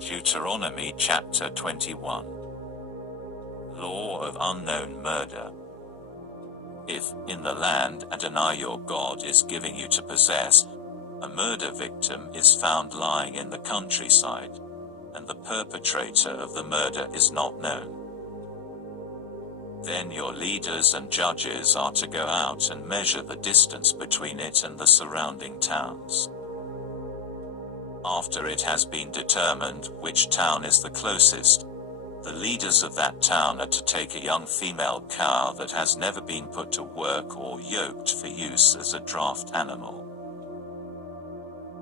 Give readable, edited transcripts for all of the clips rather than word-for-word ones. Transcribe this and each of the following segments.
Deuteronomy chapter 21. Law of unknown murder. If, in the land Adonai your God is giving you to possess, a murder victim is found lying in the countryside, and the perpetrator of the murder is not known, then your leaders and judges are to go out and measure the distance between it and the surrounding towns. After it has been determined which town is the closest, the leaders of that town are to take a young female cow that has never been put to work or yoked for use as a draft animal.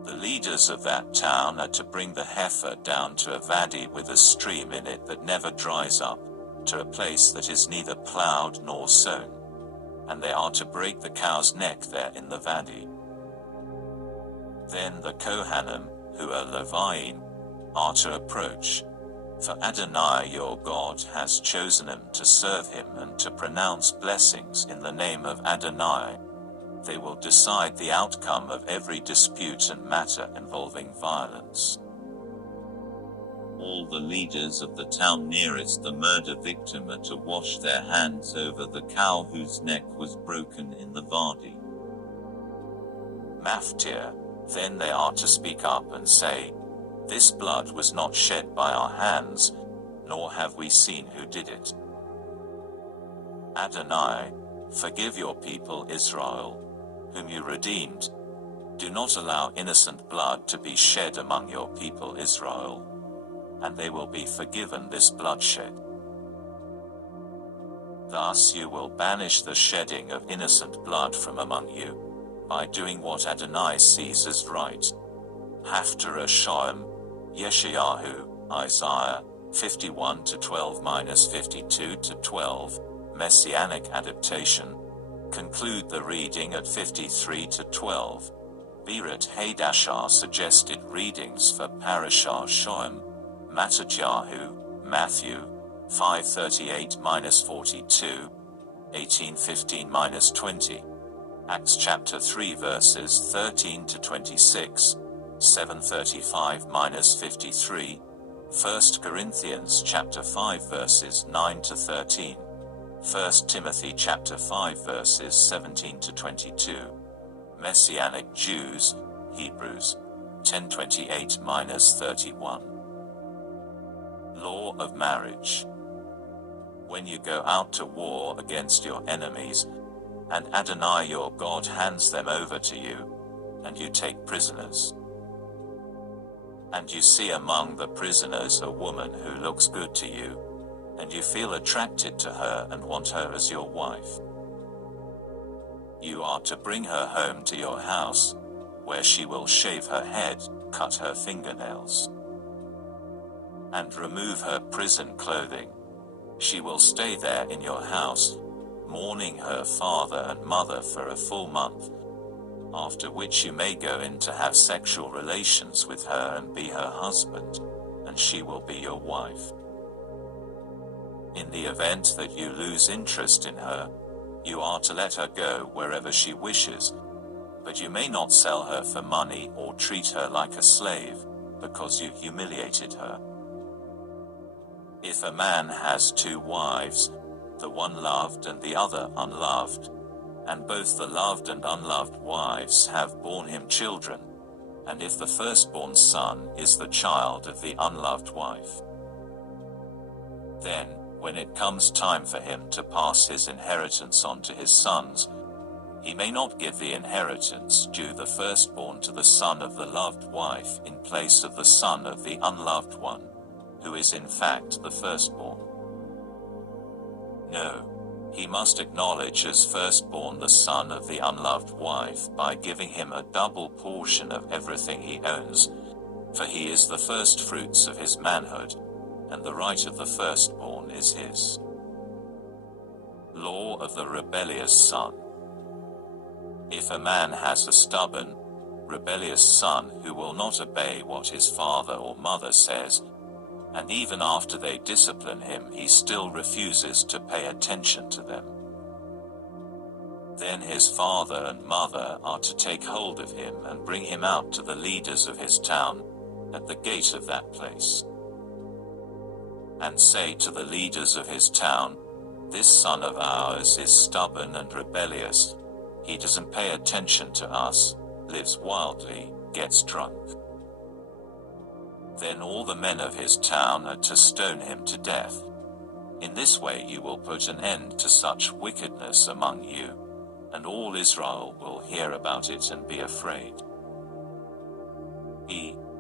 The leaders of that town are to bring the heifer down to a valley with a stream in it that never dries up, to a place that is neither plowed nor sown, and they are to break the cow's neck there in the valley. Then the Kohanim, who are Leviim, are to approach, for Adonai your God has chosen them to serve him and to pronounce blessings in the name of Adonai. They will decide the outcome of every dispute and matter involving violence. All the leaders of the town nearest the murder victim are to wash their hands over the cow whose neck was broken in the valley. Maftir, then they are to speak up and say, "This blood was not shed by our hands, nor have we seen who did it. Adonai, forgive your people Israel, whom you redeemed. Do not allow innocent blood to be shed among your people Israel, and they will be forgiven this bloodshed. Thus you will banish the shedding of innocent blood from among you, by doing what Adonai sees as right." Haftarah Shoam, Yeshayahu, Isaiah, 51-12-52-12, Messianic adaptation. Conclude the reading at 53-12. Birat Hadashah suggested readings for Parashah Shoam, Mattatyahu, Matthew, 5:38-42, 18:15-20. Acts chapter 3 verses 13-26, 7:35-53, 1 Corinthians chapter 5 verses 9-13, 1 Timothy chapter 5 verses 17-22, Messianic Jews, Hebrews, 10:28-31. Law of marriage. When you go out to war against your enemies, and Adonai your God hands them over to you, and you take prisoners, and you see among the prisoners a woman who looks good to you, and you feel attracted to her and want her as your wife, you are to bring her home to your house, where she will shave her head, cut her fingernails, and remove her prison clothing. She will stay there in your house, mourning her father and mother for a full month, after which you may go in to have sexual relations with her and be her husband, and she will be your wife. In the event that you lose interest in her, you are to let her go wherever she wishes, but you may not sell her for money or treat her like a slave, because you humiliated her. If a man has two wives, the one loved and the other unloved, and both the loved and unloved wives have borne him children, and if the firstborn son is the child of the unloved wife, then, when it comes time for him to pass his inheritance on to his sons, he may not give the inheritance due the firstborn to the son of the loved wife in place of the son of the unloved one, who is in fact the firstborn. No, he must acknowledge as firstborn the son of the unloved wife by giving him a double portion of everything he owns, for he is the firstfruits of his manhood, and the right of the firstborn is his. Law of the rebellious son. If a man has a stubborn, rebellious son who will not obey what his father or mother says, and even after they discipline him he still refuses to pay attention to them, then his father and mother are to take hold of him and bring him out to the leaders of his town, at the gate of that place, and say to the leaders of his town, "This son of ours is stubborn and rebellious. He doesn't pay attention to us, lives wildly, gets drunk." Then all the men of his town are to stone him to death. In this way you will put an end to such wickedness among you, and all Israel will hear about it and be afraid.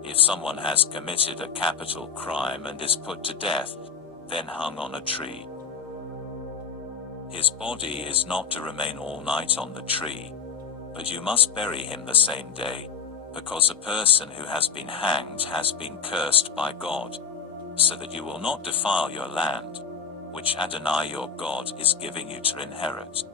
If someone has committed a capital crime and is put to death, then hung on a tree, his body is not to remain all night on the tree, but you must bury him the same day, because a person who has been hanged has been cursed by God, so that you will not defile your land, which Adonai your God is giving you to inherit.